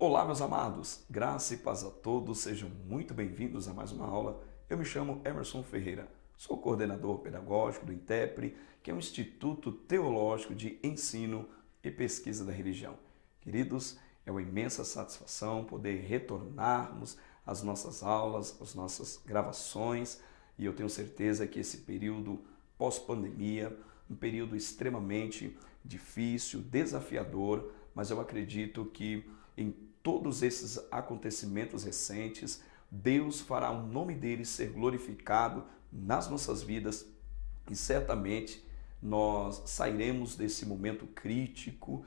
Olá, meus amados, graça e paz a todos, sejam muito bem-vindos a mais uma aula. Eu me chamo Emerson Ferreira, sou coordenador pedagógico do INTEPRE, que é um Instituto Teológico de Ensino e Pesquisa da Religião. Queridos, é uma imensa satisfação poder retornarmos às nossas aulas, às nossas gravações, e eu tenho certeza que esse período pós-pandemia, um período extremamente difícil, desafiador, mas eu acredito que em todos esses acontecimentos recentes, Deus fará o nome dele ser glorificado nas nossas vidas e certamente nós sairemos desse momento crítico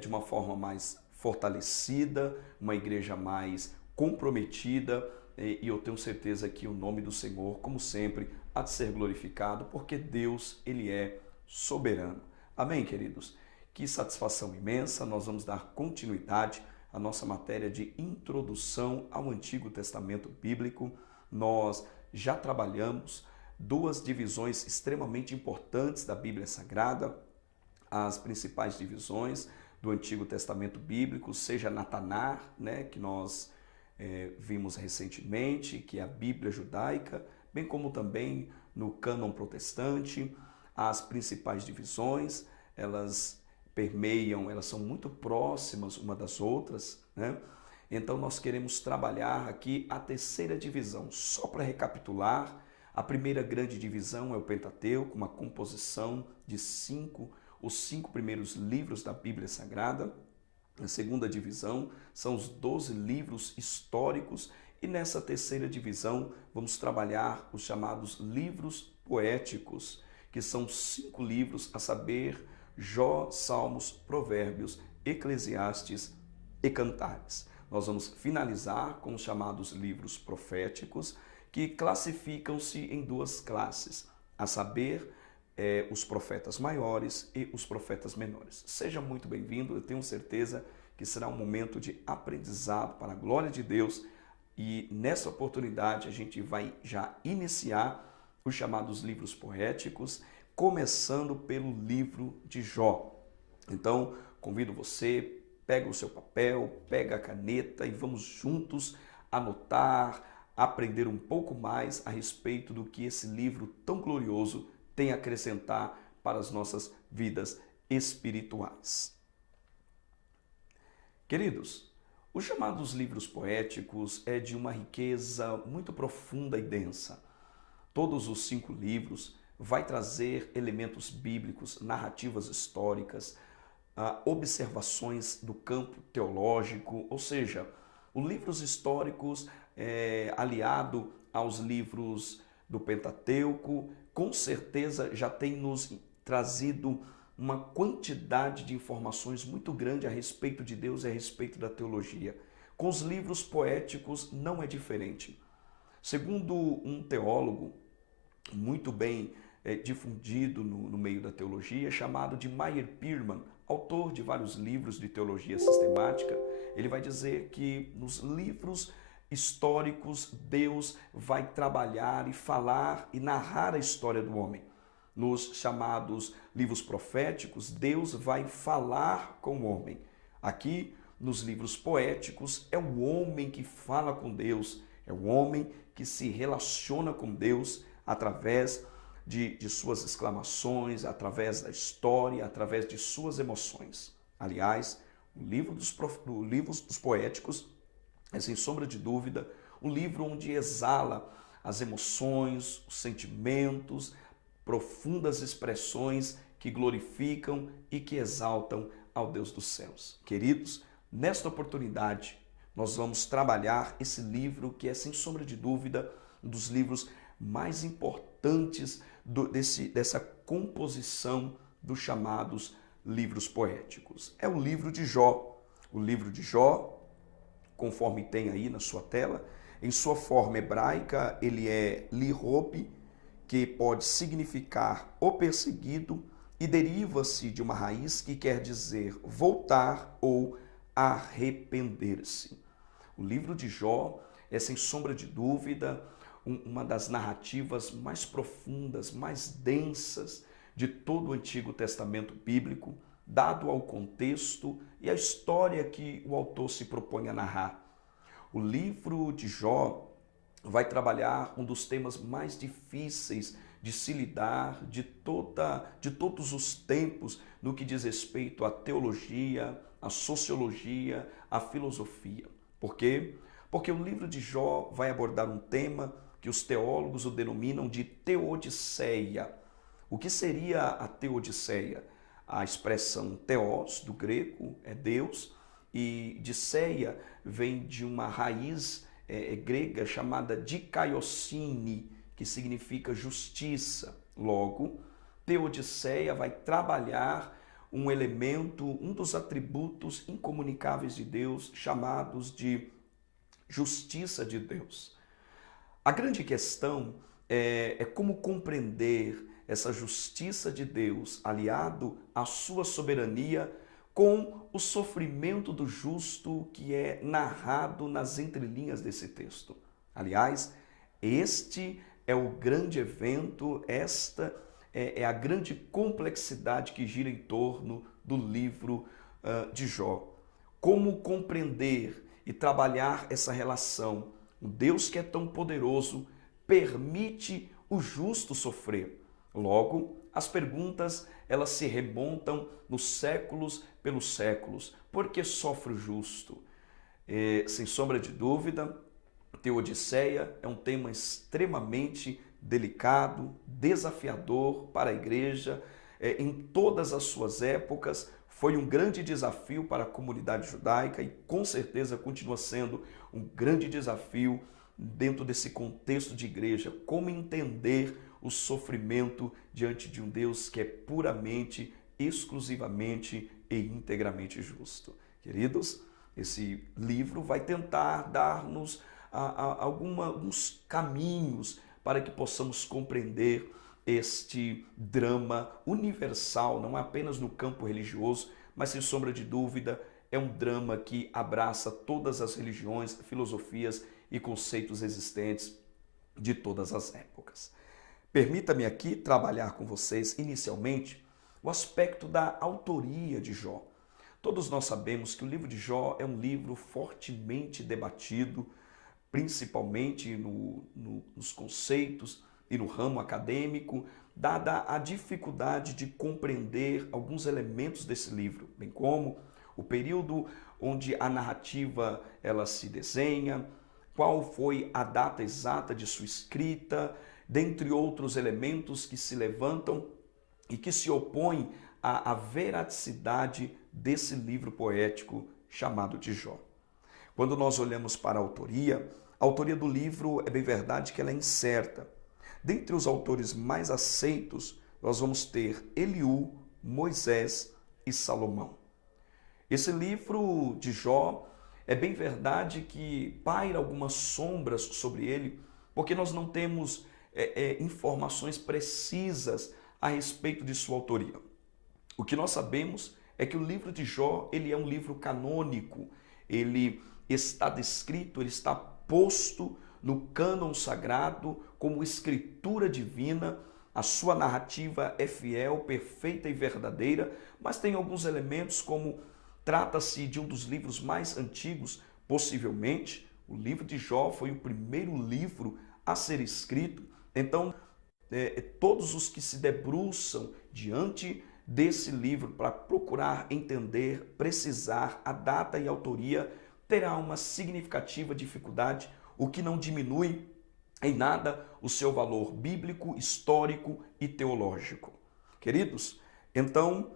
de uma forma mais fortalecida, uma igreja mais comprometida, e eu tenho certeza que o nome do Senhor, como sempre, há de ser glorificado, porque Deus, ele é soberano. Amém, queridos? Que satisfação imensa, nós vamos dar continuidade à nossa matéria de introdução ao Antigo Testamento Bíblico. Nós já trabalhamos duas divisões extremamente importantes da Bíblia Sagrada, as principais divisões do Antigo Testamento Bíblico, seja na Tanar, que nós vimos recentemente, que é a Bíblia judaica, bem como também no cânon protestante. As principais divisões, elas permeiam, elas são muito próximas uma das outras, né? Então nós queremos trabalhar aqui a terceira divisão. Só para recapitular, a primeira grande divisão é o Pentateuco, uma composição de os cinco primeiros livros da Bíblia Sagrada. A segunda divisão são os 12 livros históricos e nessa terceira divisão vamos trabalhar os chamados livros poéticos, que são 5 livros, a saber, Jó, Salmos, Provérbios, Eclesiastes e Cantares. Nós vamos finalizar com os chamados livros proféticos, que classificam-se em duas classes, a saber, os profetas maiores e os profetas menores. Seja muito bem-vindo, eu tenho certeza que será um momento de aprendizado para a glória de Deus e nessa oportunidade a gente vai já iniciar os chamados livros poéticos, começando pelo livro de Jó. Então, convido você, pega o seu papel, pega a caneta e vamos juntos anotar, aprender um pouco mais a respeito do que esse livro tão glorioso tem a acrescentar para as nossas vidas espirituais. Queridos, os chamados livros poéticos é de uma riqueza muito profunda e densa. Todos os 5 livros vai trazer elementos bíblicos, narrativas históricas, observações do campo teológico, ou seja, os livros históricos aliado aos livros do Pentateuco, com certeza já tem nos trazido uma quantidade de informações muito grande a respeito de Deus e a respeito da teologia. Com os livros poéticos não é diferente. Segundo um teólogo muito bem difundido no meio da teologia, chamado de Meyer Pearman, autor de vários livros de teologia sistemática, ele vai dizer que nos livros históricos Deus vai trabalhar e falar e narrar a história do homem. Nos chamados livros proféticos, Deus vai falar com o homem. Aqui, nos livros poéticos, é o homem que fala com Deus, é o homem que se relaciona com Deus através de suas exclamações, através da história, através de suas emoções. Aliás, o livro dos poéticos é, sem sombra de dúvida, um livro onde exala as emoções, os sentimentos, profundas expressões que glorificam e que exaltam ao Deus dos céus. Queridos, nesta oportunidade, nós vamos trabalhar esse livro que é, sem sombra de dúvida, um dos livros mais importantes dessa composição dos chamados livros poéticos. É o livro de Jó. O livro de Jó, conforme tem aí na sua tela, em sua forma hebraica, ele é Lihob, que pode significar o perseguido e deriva-se de uma raiz que quer dizer voltar ou arrepender-se. O livro de Jó é, sem sombra de dúvida, uma das narrativas mais profundas, mais densas de todo o Antigo Testamento Bíblico. dado ao contexto e à história que o autor se propõe a narrar. O livro de Jó vai trabalhar um dos temas mais difíceis de se lidar de todos os tempos no que diz respeito à teologia, à sociologia, à filosofia. Por quê? Porque o livro de Jó vai abordar um tema que os teólogos o denominam de teodiceia. O que seria a teodiceia? A expressão theos, do grego, é Deus, e diceia vem de uma raiz grega chamada dikaiosine, que significa justiça. Logo, teodiceia vai trabalhar um elemento, um dos atributos incomunicáveis de Deus, chamados de justiça de Deus. A grande questão é como compreender essa justiça de Deus, aliado à sua soberania, com o sofrimento do justo que é narrado nas entrelinhas desse texto. Aliás, este é o grande evento, esta é a grande complexidade que gira em torno do livro de Jó. Como compreender e trabalhar essa relação? Um Deus que é tão poderoso permite o justo sofrer. Logo, as perguntas elas se remontam nos séculos pelos séculos. Por que sofre o justo? Sem sombra de dúvida, teodiceia é um tema extremamente delicado, desafiador para a igreja em todas as suas épocas. Foi um grande desafio para a comunidade judaica e com certeza continua sendo um grande desafio dentro desse contexto de igreja. Como entender o sofrimento diante de um Deus que é puramente, exclusivamente e integramente justo. Queridos, esse livro vai tentar dar-nos alguns caminhos para que possamos compreender este drama universal, não apenas no campo religioso, mas sem sombra de dúvida é um drama que abraça todas as religiões, filosofias e conceitos existentes de todas as épocas. Permita-me aqui trabalhar com vocês inicialmente o aspecto da autoria de Jó. Todos nós sabemos que o livro de Jó é um livro fortemente debatido, principalmente nos conceitos e no ramo acadêmico, dada a dificuldade de compreender alguns elementos desse livro, bem como o período onde a narrativa ela se desenha, qual foi a data exata de sua escrita, dentre outros elementos que se levantam e que se opõem à veraticidade desse livro poético chamado de Jó. Quando nós olhamos para a autoria do livro é bem verdade que ela é incerta. Dentre os autores mais aceitos, nós vamos ter Eliú, Moisés e Salomão. Esse livro de Jó é bem verdade que paira algumas sombras sobre ele, porque nós não temos informações precisas a respeito de sua autoria. O que nós sabemos é que o livro de Jó ele é um livro canônico, ele está descrito, ele está posto no cânon sagrado como escritura divina. A sua narrativa é fiel, perfeita e verdadeira, mas tem alguns elementos como trata-se de um dos livros mais antigos, possivelmente o livro de Jó foi o primeiro livro a ser escrito. Então, todos os que se debruçam diante desse livro para procurar entender, precisar a data e a autoria, terá uma significativa dificuldade, o que não diminui em nada o seu valor bíblico, histórico e teológico. Queridos, então,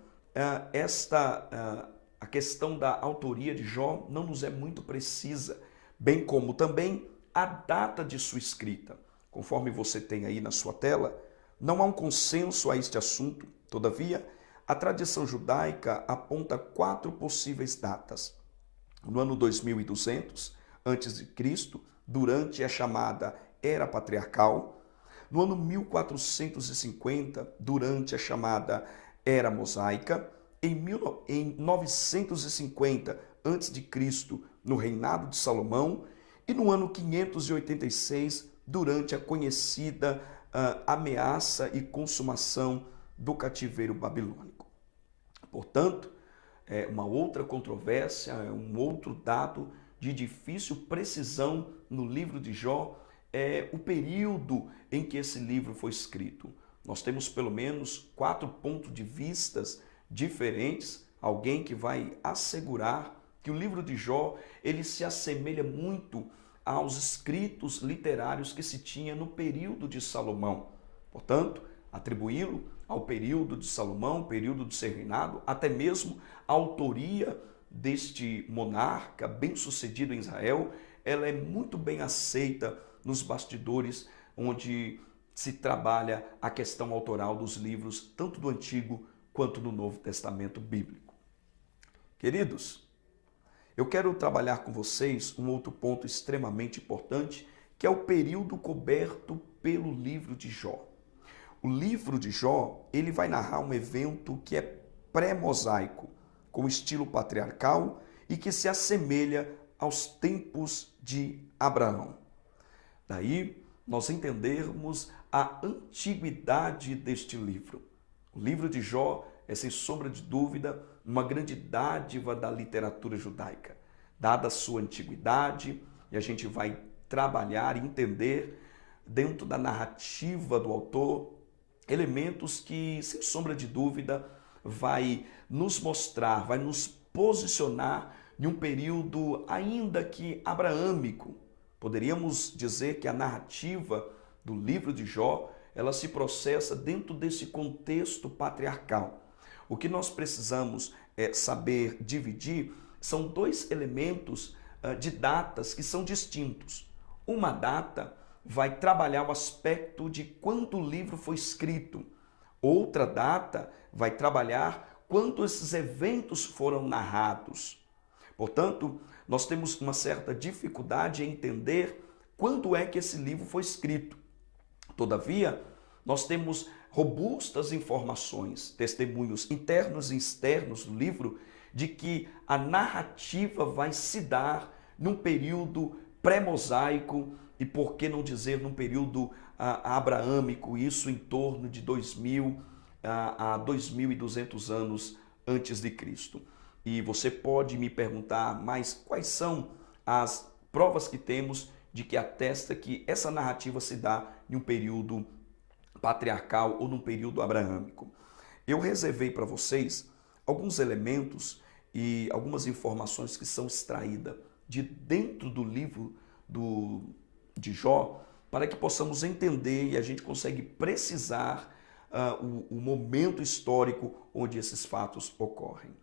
a questão da autoria de Jó não nos é muito precisa, bem como também a data de sua escrita. Conforme você tem aí na sua tela, não há um consenso a este assunto. Todavia, a tradição judaica aponta 4 possíveis datas. No ano 2200 a.C., durante a chamada Era Patriarcal. No ano 1450, durante a chamada Era Mosaica. Em 950 a.C., no reinado de Salomão. E no ano 586, durante a conhecida ameaça e consumação do cativeiro babilônico. Portanto, uma outra controvérsia, um outro dado de difícil precisão no livro de Jó é o período em que esse livro foi escrito. Nós temos pelo menos 4 pontos de vistas diferentes, alguém que vai assegurar que o livro de Jó, ele se assemelha muito aos escritos literários que se tinha no período de Salomão. Portanto, atribuí-lo ao período de Salomão, período do seu reinado, até mesmo a autoria deste monarca bem-sucedido em Israel, ela é muito bem aceita nos bastidores onde se trabalha a questão autoral dos livros, tanto do Antigo quanto do Novo Testamento bíblico. Queridos, eu quero trabalhar com vocês um outro ponto extremamente importante, que é o período coberto pelo livro de Jó. O livro de Jó, ele vai narrar um evento que é pré-mosaico, com estilo patriarcal e que se assemelha aos tempos de Abraão. Daí, nós entendermos a antiguidade deste livro. O livro de Jó é, sem sombra de dúvida, uma grande dádiva da literatura judaica. Dada a sua antiguidade, e a gente vai trabalhar e entender, dentro da narrativa do autor, elementos que, sem sombra de dúvida, vai nos mostrar, vai nos posicionar em um período ainda que abraâmico. Poderíamos dizer que a narrativa do livro de Jó, ela se processa dentro desse contexto patriarcal. O que nós precisamos saber dividir são 2 elementos de datas que são distintos. Uma data vai trabalhar o aspecto de quando o livro foi escrito. Outra data vai trabalhar quando esses eventos foram narrados. Portanto, nós temos uma certa dificuldade em entender quando é que esse livro foi escrito. Todavia, nós temos robustas informações, testemunhos internos e externos do livro, de que a narrativa vai se dar num período pré-mosaico e, por que não dizer, num período abraâmico, isso em torno de 2000 a 2200 anos antes de Cristo. E você pode me perguntar, mas quais são as provas que temos de que atesta que essa narrativa se dá em um período patriarcal ou num período abraâmico? Eu reservei para vocês alguns elementos e algumas informações que são extraídas de dentro do livro de Jó, para que possamos entender e a gente consegue precisar o momento histórico onde esses fatos ocorrem.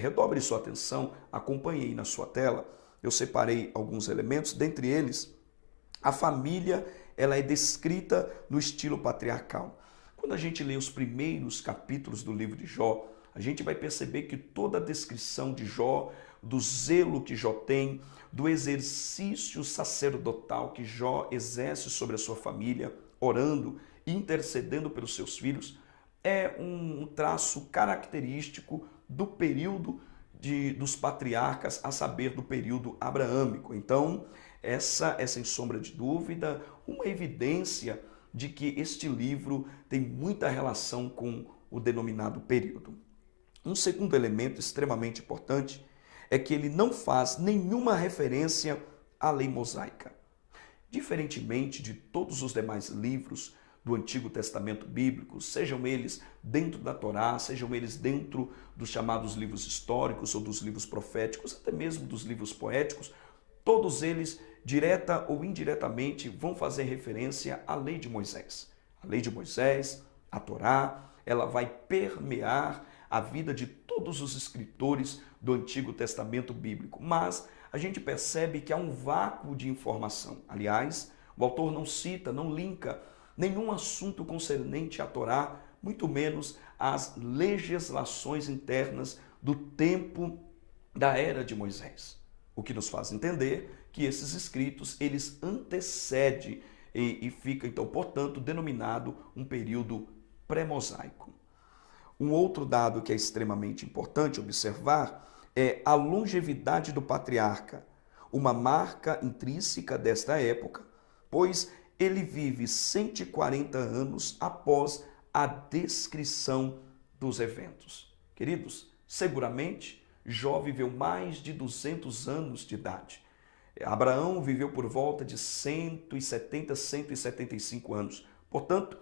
Redobre sua atenção, acompanhe aí na sua tela, eu separei alguns elementos, dentre eles, a família ela é descrita no estilo patriarcal. Quando a gente lê os primeiros capítulos do livro de Jó, a gente vai perceber que toda a descrição de Jó, do zelo que Jó tem, do exercício sacerdotal que Jó exerce sobre a sua família, orando, intercedendo pelos seus filhos, é um traço característico do período dos patriarcas, a saber, do período abraâmico. Então, essa é, sem sombra de dúvida, uma evidência de que este livro tem muita relação com o denominado período. Um segundo elemento extremamente importante é que ele não faz nenhuma referência à lei mosaica. Diferentemente de todos os demais livros do Antigo Testamento bíblico, sejam eles dentro da Torá, sejam eles dentro dos chamados livros históricos ou dos livros proféticos, até mesmo dos livros poéticos, todos eles, direta ou indiretamente, vão fazer referência à lei de Moisés. A lei de Moisés, a Torá, ela vai permear a vida de todos os escritores do Antigo Testamento bíblico, mas a gente percebe que há um vácuo de informação. Aliás, o autor não cita, não linka nenhum assunto concernente à Torá, muito menos as legislações internas do tempo da era de Moisés. O que nos faz entender que esses escritos, eles antecedem e fica, então, portanto, denominado um período pré-mosaico. Um outro dado que é extremamente importante observar é a longevidade do patriarca, uma marca intrínseca desta época, pois ele vive 140 anos após a descrição dos eventos. Queridos, seguramente Jó viveu mais de 200 anos de idade. Abraão viveu por volta de 170, 175 anos. Portanto,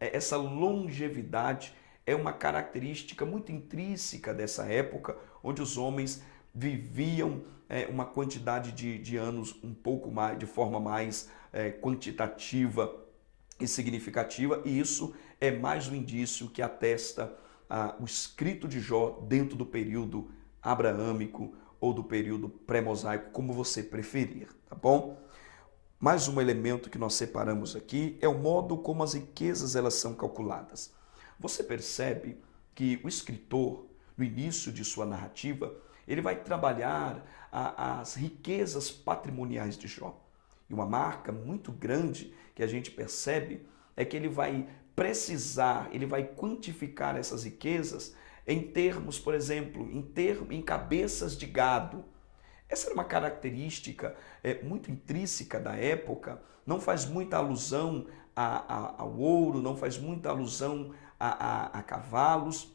essa longevidade é uma característica muito intrínseca dessa época, onde os homens viviam uma quantidade de anos um pouco mais, de forma mais quantitativa e significativa, e isso é mais um indício que atesta o escrito de Jó dentro do período abraâmico ou do período pré-mosaico, como você preferir, tá bom? Mais um elemento que nós separamos aqui é o modo como as riquezas elas são calculadas. Você percebe que o escritor, no início de sua narrativa, ele vai trabalhar as riquezas patrimoniais de Jó. E uma marca muito grande que a gente percebe é que ele vai precisar, ele vai quantificar essas riquezas em termos, por exemplo, em cabeças de gado. Essa era uma característica muito intrínseca da época, não faz muita alusão ao ouro, não faz muita alusão a cavalos,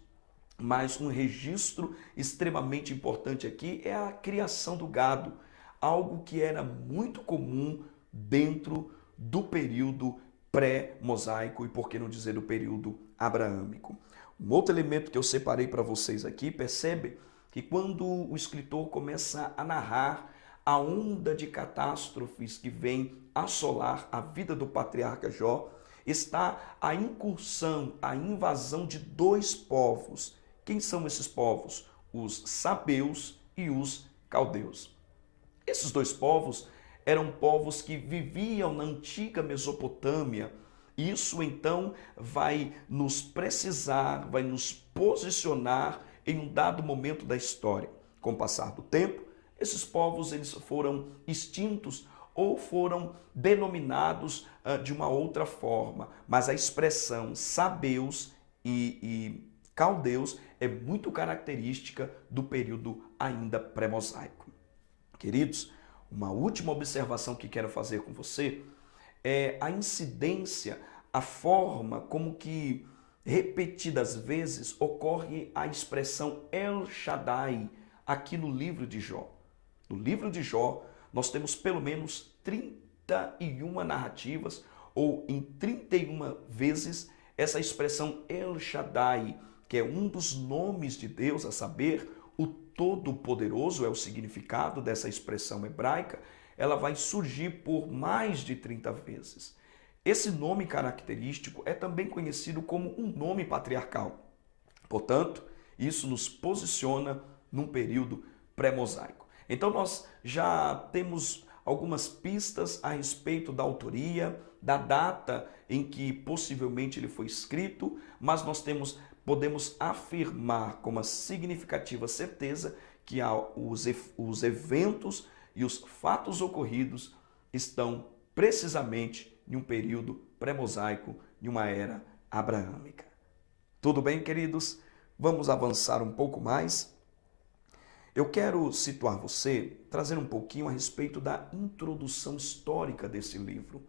mas um registro extremamente importante aqui é a criação do gado, algo que era muito comum dentro do período pré-mosaico e, por que não dizer, do período abraâmico. Um outro elemento que eu separei para vocês aqui, percebe que quando o escritor começa a narrar a onda de catástrofes que vem assolar a vida do patriarca Jó, está a incursão, a invasão de dois povos. Quem são esses povos? Os sabeus e os caldeus. Esses dois povos eram povos que viviam na antiga Mesopotâmia. Isso então vai nos precisar, vai nos posicionar em um dado momento da história. Com o passar do tempo, esses povos eles foram extintos ou foram denominados de uma outra forma, mas a expressão sabeus e caldeus é muito característica do período ainda pré-mosaico. Queridos, uma última observação que quero fazer com você é a incidência, a forma como que repetidas vezes ocorre a expressão El Shaddai aqui no livro de Jó. No livro de Jó, nós temos pelo menos 31 narrativas, ou em 31 vezes, essa expressão El Shaddai, que é um dos nomes de Deus, a saber, o Todo-Poderoso é o significado dessa expressão hebraica, ela vai surgir por mais de 30 vezes. Esse nome característico é também conhecido como um nome patriarcal. Portanto, isso nos posiciona num período pré-mosaico. Então nós já temos algumas pistas a respeito da autoria, da data em que possivelmente ele foi escrito, mas nós podemos afirmar com uma significativa certeza que os eventos e os fatos ocorridos estão precisamente em um período pré-mosaico, em uma era abraâmica. Tudo bem, queridos? Vamos avançar um pouco mais. Eu quero situar você, trazer um pouquinho a respeito da introdução histórica desse livro.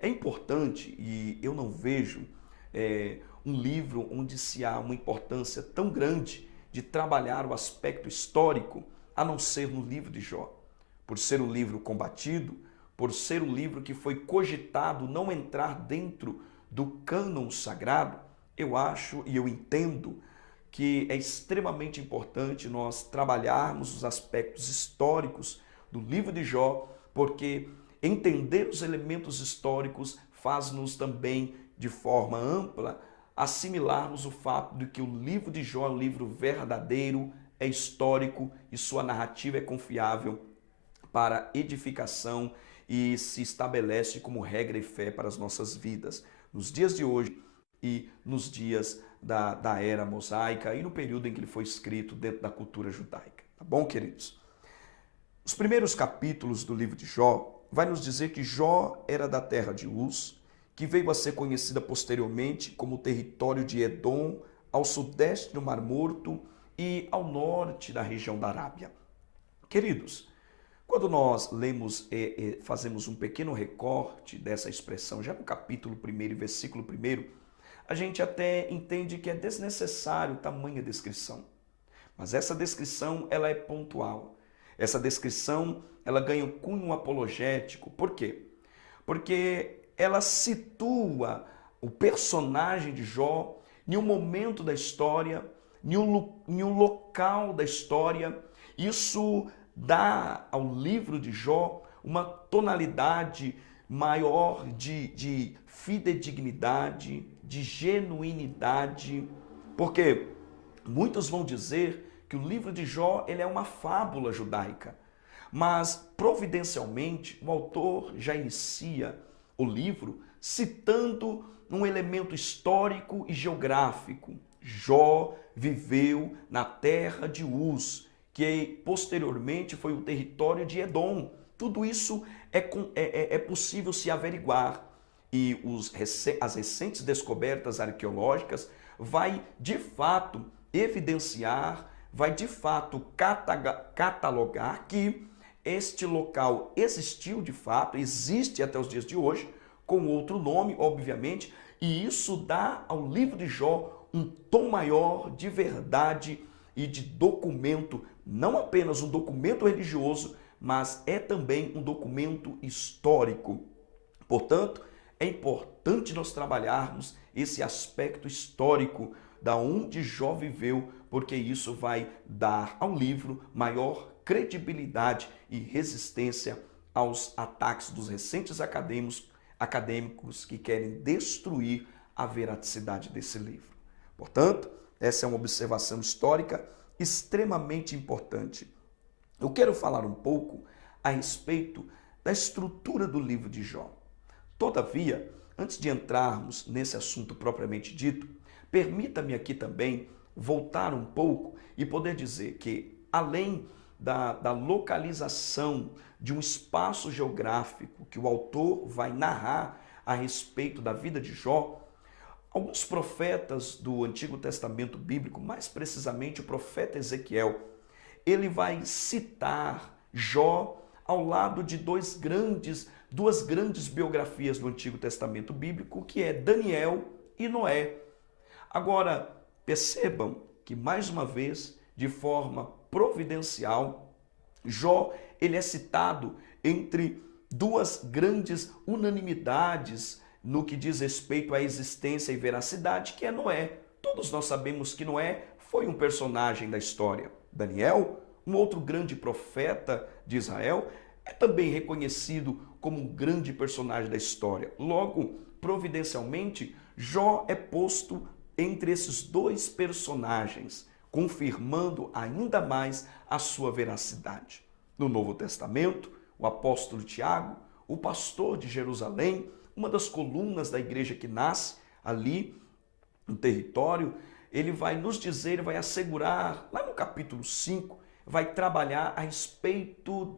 É importante, e eu não vejo um livro onde se há uma importância tão grande de trabalhar o aspecto histórico, a não ser no livro de Jó. Por ser um livro combatido, por ser um livro que foi cogitado não entrar dentro do cânon sagrado, eu acho e eu entendo que é extremamente importante nós trabalharmos os aspectos históricos do livro de Jó, porque entender os elementos históricos faz-nos também, de forma ampla, assimilarmos o fato de que o livro de Jó é um livro verdadeiro, é histórico e sua narrativa é confiável para edificação e se estabelece como regra e fé para as nossas vidas, nos dias de hoje e nos dias da era mosaica e no período em que ele foi escrito dentro da cultura judaica. Tá bom, queridos? Os primeiros capítulos do livro de Jó vai nos dizer que Jó era da terra de Uz, que veio a ser conhecida posteriormente como o território de Edom, ao sudeste do Mar Morto e ao norte da região da Arábia. Queridos, quando nós lemos e fazemos um pequeno recorte dessa expressão, já no capítulo 1 versículo 1, a gente até entende que é desnecessário tamanha descrição. Mas essa descrição, ela é pontual. Essa descrição, ela ganha um cunho apologético. Por quê? Porque ela situa o personagem de Jó em um momento da história, em um local da história. Isso dá ao livro de Jó uma tonalidade maior de fidedignidade, de genuinidade, porque muitos vão dizer que o livro de Jó ele é uma fábula judaica, mas providencialmente o autor já inicia o livro citando um elemento histórico e geográfico. Jó viveu na terra de Uz, que posteriormente foi o território de Edom. Tudo isso é possível se averiguar. E as recentes descobertas arqueológicas vai de fato evidenciar, vai de fato catalogar que este local existiu de fato, existe até os dias de hoje, com outro nome, obviamente, e isso dá ao livro de Jó um tom maior de verdade e de documento, não apenas um documento religioso, mas é também um documento histórico. Portanto, é importante nós trabalharmos esse aspecto histórico da onde Jó viveu, porque isso vai dar ao livro maior credibilidade e resistência aos ataques dos recentes acadêmicos que querem destruir a veracidade desse livro. Portanto, essa é uma observação histórica extremamente importante. Eu quero falar um pouco a respeito da estrutura do livro de Jó. Todavia, antes de entrarmos nesse assunto propriamente dito, permita-me aqui também voltar um pouco e poder dizer que, além da localização de um espaço geográfico que o autor vai narrar a respeito da vida de Jó, alguns profetas do Antigo Testamento bíblico, mais precisamente o profeta Ezequiel, ele vai citar Jó ao lado de duas grandes biografias do Antigo Testamento bíblico, que é Daniel e Noé. Agora, percebam que, mais uma vez, de forma providencial, Jó ele é citado entre duas grandes unanimidades no que diz respeito à existência e veracidade, que é Noé. Todos nós sabemos que Noé foi um personagem da história. Daniel, um outro grande profeta de Israel, é também reconhecido como um grande personagem da história. Logo, providencialmente, Jó é posto entre esses dois personagens, confirmando ainda mais a sua veracidade. No Novo Testamento, o apóstolo Tiago, o pastor de Jerusalém, uma das colunas da igreja que nasce ali no território, ele vai nos dizer, ele vai assegurar, lá no capítulo 5, vai trabalhar a respeito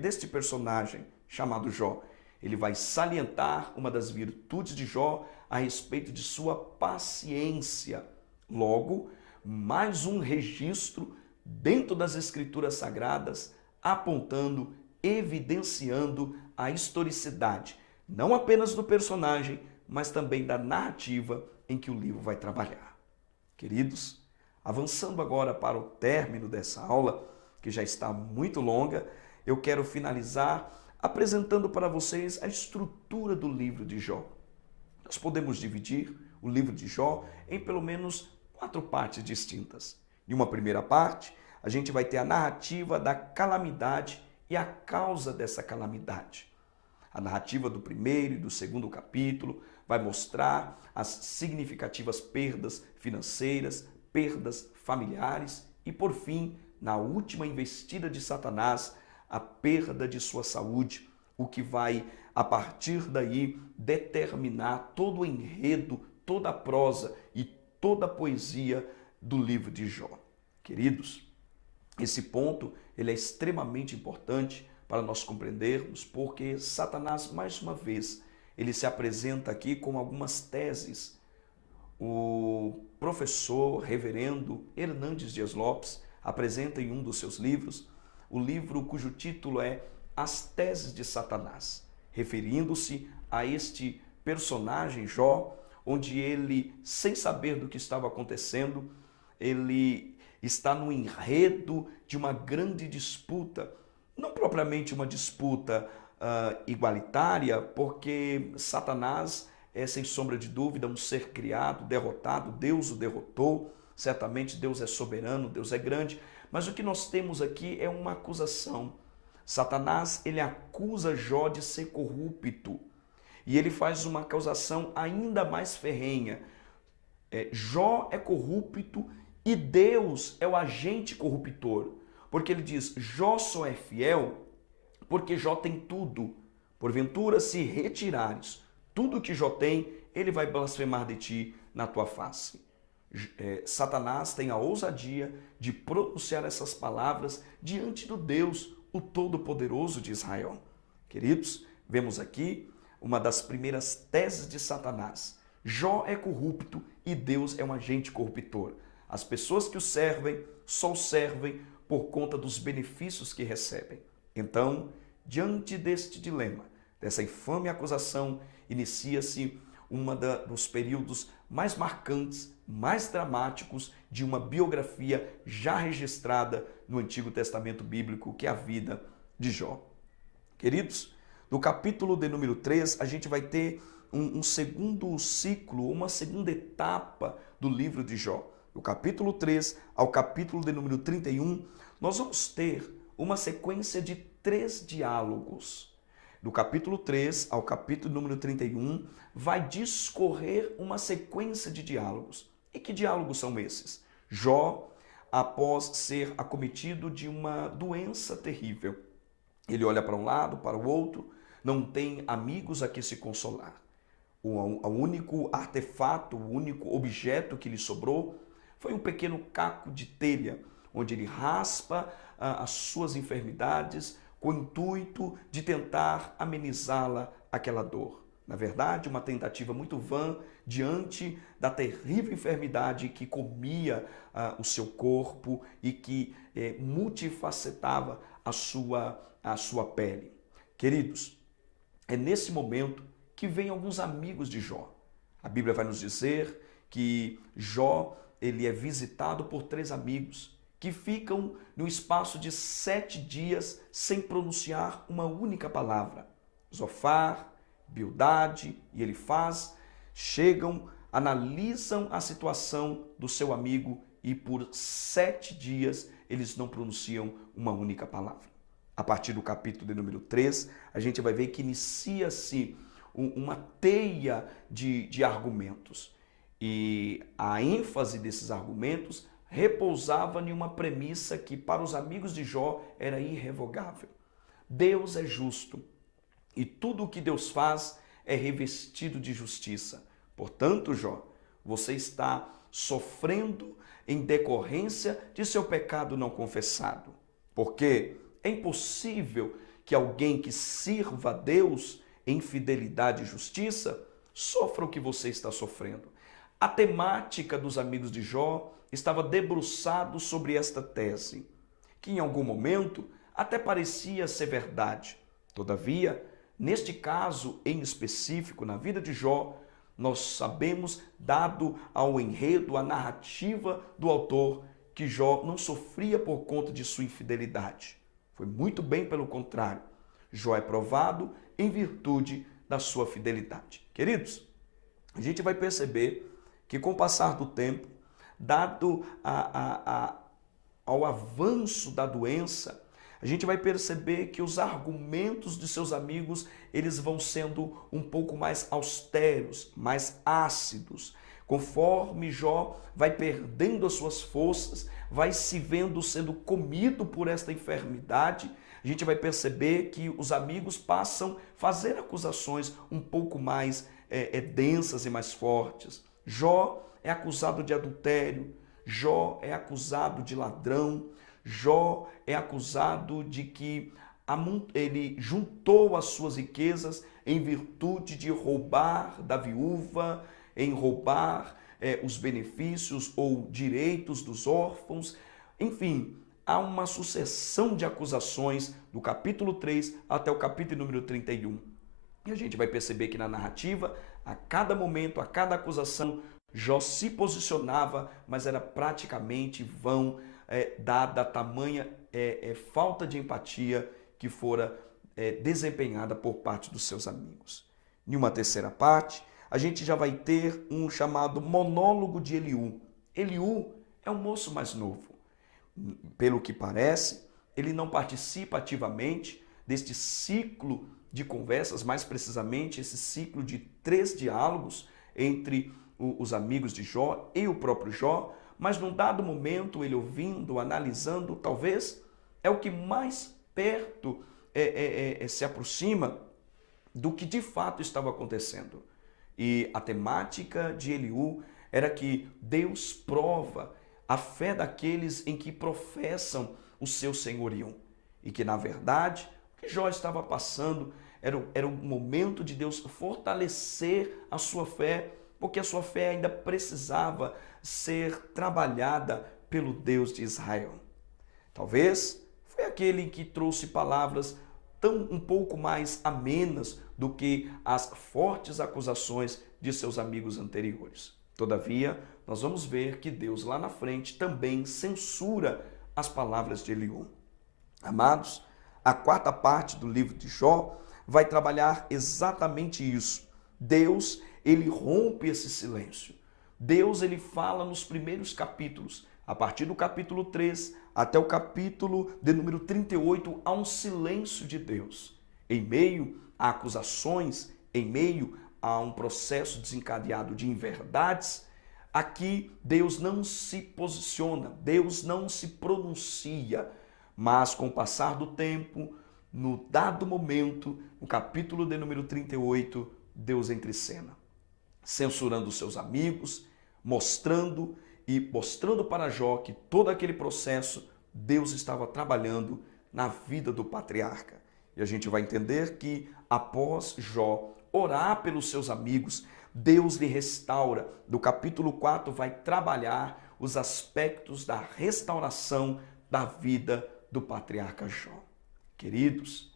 deste personagem chamado Jó. Ele vai salientar uma das virtudes de Jó a respeito de sua paciência. Logo, mais um registro dentro das Escrituras Sagradas, apontando, evidenciando a historicidade, não apenas do personagem, mas também da narrativa em que o livro vai trabalhar. Queridos, avançando agora para o término dessa aula, que já está muito longa, eu quero finalizar apresentando para vocês a estrutura do livro de Jó. Nós podemos dividir o livro de Jó em pelo menos 4 partes distintas. Em uma primeira parte, a gente vai ter a narrativa da calamidade e a causa dessa calamidade. A narrativa do primeiro e do segundo capítulo vai mostrar as significativas perdas financeiras, perdas familiares e, por fim, na última investida de Satanás, a perda de sua saúde, o que vai, a partir daí, determinar todo o enredo, toda a prosa e toda a poesia do livro de Jó. Queridos, esse ponto ele é extremamente importante para nós compreendermos, porque Satanás, mais uma vez, ele se apresenta aqui com algumas teses. O professor reverendo Hernandes Dias Lopes apresenta em um dos seus livros, o livro cujo título é As Teses de Satanás, referindo-se a este personagem Jó, onde ele, sem saber do que estava acontecendo, ele está no enredo de uma grande disputa, não propriamente uma disputa igualitária, porque Satanás é, sem sombra de dúvida, um ser criado, derrotado, Deus o derrotou, certamente Deus é soberano, Deus é grande, mas o que nós temos aqui é uma acusação. Satanás, ele acusa Jó de ser corrupto, e ele faz uma acusação ainda mais ferrenha. Jó é corrupto e Deus é o agente corruptor, porque ele diz, Jó só é fiel porque Jó tem tudo. Porventura, se retirares tudo que Jó tem, ele vai blasfemar de ti na tua face. Satanás tem a ousadia de pronunciar essas palavras diante do Deus, o Todo-Poderoso de Israel. Queridos, vemos aqui uma das primeiras teses de Satanás. Jó é corrupto e Deus é um agente corruptor. As pessoas que o servem só o servem por conta dos benefícios que recebem. Então, diante deste dilema, dessa infame acusação, inicia-se dos períodos mais marcantes, mais dramáticos de uma biografia já registrada no Antigo Testamento Bíblico, que é a vida de Jó. Queridos, no capítulo de número 3, a gente vai ter um segundo ciclo, uma segunda etapa do livro de Jó. Do capítulo 3 ao capítulo de número 31, nós vamos ter uma sequência de 3 diálogos. Do capítulo 3 ao capítulo número 31, vai discorrer uma sequência de diálogos. E que diálogos são esses? Jó, após ser acometido de uma doença terrível, ele olha para um lado, para o outro, não tem amigos a que se consolar. O único artefato, o único objeto que lhe sobrou foi um pequeno caco de telha, onde ele raspa as suas enfermidades com o intuito de tentar amenizá-la, aquela dor. Na verdade, uma tentativa muito vã diante da terrível enfermidade que comia o seu corpo e que multifacetava a sua pele. Queridos, é nesse momento que vem alguns amigos de Jó. A Bíblia vai nos dizer que Jó ele é visitado por 3 amigos que ficam no espaço de 7 dias sem pronunciar uma única palavra. Zofar, Bildade e Elifaz chegam, analisam a situação do seu amigo e por 7 dias eles não pronunciam uma única palavra. A partir do capítulo de número 3, a gente vai ver que inicia-se uma teia de argumentos. E a ênfase desses argumentos repousava em uma premissa que para os amigos de Jó era irrevogável. Deus é justo e tudo o que Deus faz é revestido de justiça. Portanto, Jó, você está sofrendo em decorrência de seu pecado não confessado. Porque é impossível que alguém que sirva a Deus em fidelidade e justiça sofra o que você está sofrendo. A temática dos amigos de Jó estava debruçado sobre esta tese, que em algum momento até parecia ser verdade. Todavia, neste caso em específico, na vida de Jó, nós sabemos, dado ao enredo, à narrativa do autor, que Jó não sofria por conta de sua infidelidade. Foi muito bem pelo contrário. Jó é provado em virtude da sua fidelidade. Queridos, a gente vai perceber que com o passar do tempo, dado ao avanço da doença, a gente vai perceber que os argumentos de seus amigos, eles vão sendo um pouco mais austeros, mais ácidos. Conforme Jó vai perdendo as suas forças, vai se vendo sendo comido por esta enfermidade, a gente vai perceber que os amigos passam a fazer acusações um pouco mais densas e mais fortes. Jó é acusado de adultério, Jó é acusado de ladrão, Jó é acusado de que ele juntou as suas riquezas em virtude de roubar da viúva, em roubar os benefícios ou direitos dos órfãos. Enfim, há uma sucessão de acusações do capítulo 3 até o capítulo número 31. E a gente vai perceber que na narrativa, a cada momento, a cada acusação, Jó se posicionava, mas era praticamente vão dada a tamanha falta de empatia que fora desempenhada por parte dos seus amigos. Em uma terceira parte, a gente já vai ter um chamado monólogo de Eliú. Eliú é um moço mais novo. Pelo que parece, ele não participa ativamente deste ciclo de conversas, mais precisamente esse ciclo de 3 diálogos entre os amigos de Jó e o próprio Jó, mas num dado momento, ele ouvindo, analisando, talvez é o que mais perto se aproxima do que de fato estava acontecendo. E a temática de Eliú era que Deus prova a fé daqueles em que professam o seu senhorio. E que, na verdade, o que Jó estava passando era um momento de Deus fortalecer a sua fé, porque a sua fé ainda precisava ser trabalhada pelo Deus de Israel. Talvez foi aquele que trouxe palavras um pouco mais amenas do que as fortes acusações de seus amigos anteriores. Todavia, nós vamos ver que Deus lá na frente também censura as palavras de Eliú. Amados, a quarta parte do livro de Jó vai trabalhar exatamente isso. Deus, ele rompe esse silêncio. Deus, ele fala nos primeiros capítulos, a partir do capítulo 3 até o capítulo de número 38, há um silêncio de Deus. Em meio a acusações, em meio a um processo desencadeado de inverdades, aqui Deus não se posiciona, Deus não se pronuncia, mas com o passar do tempo, no dado momento, no capítulo de número 38, Deus entra em cena, censurando os seus amigos, mostrando para Jó que todo aquele processo Deus estava trabalhando na vida do patriarca. E a gente vai entender que após Jó orar pelos seus amigos, Deus lhe restaura. Do capítulo 4 vai trabalhar os aspectos da restauração da vida do patriarca Jó. Queridos,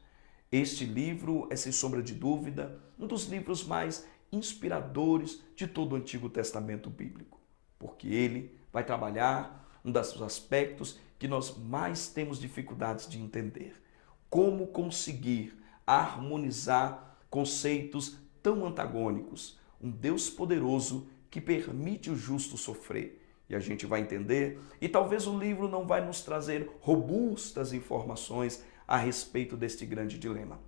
este livro é, sem sombra de dúvida, um dos livros mais inspiradores de todo o Antigo Testamento bíblico, porque ele vai trabalhar um dos aspectos que nós mais temos dificuldades de entender. Como conseguir harmonizar conceitos tão antagônicos. Um Deus poderoso que permite o justo sofrer. E a gente vai entender, e talvez o livro não vai nos trazer robustas informações a respeito deste grande dilema.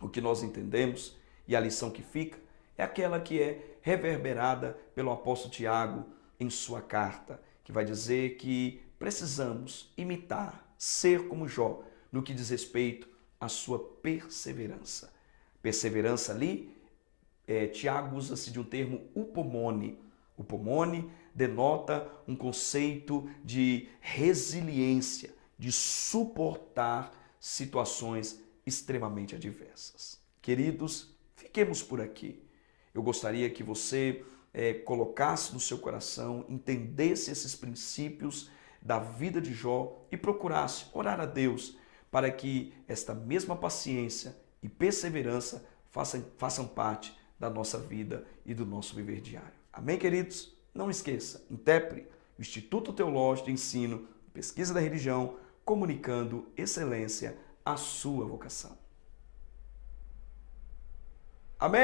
O que nós entendemos, e a lição que fica, é aquela que é reverberada pelo apóstolo Tiago em sua carta, que vai dizer que precisamos imitar, ser como Jó, no que diz respeito à sua perseverança. Perseverança ali, Tiago usa-se de um termo upomone. Upomone denota um conceito de resiliência, de suportar situações extremamente adversas. Queridos, fiquemos por aqui. Eu gostaria que você colocasse no seu coração, entendesse esses princípios da vida de Jó e procurasse orar a Deus para que esta mesma paciência e perseverança façam parte da nossa vida e do nosso viver diário. Amém, queridos? Não esqueça, INTEPRE, o Instituto Teológico de Ensino e Pesquisa da Religião, comunicando excelência à sua vocação. Amém?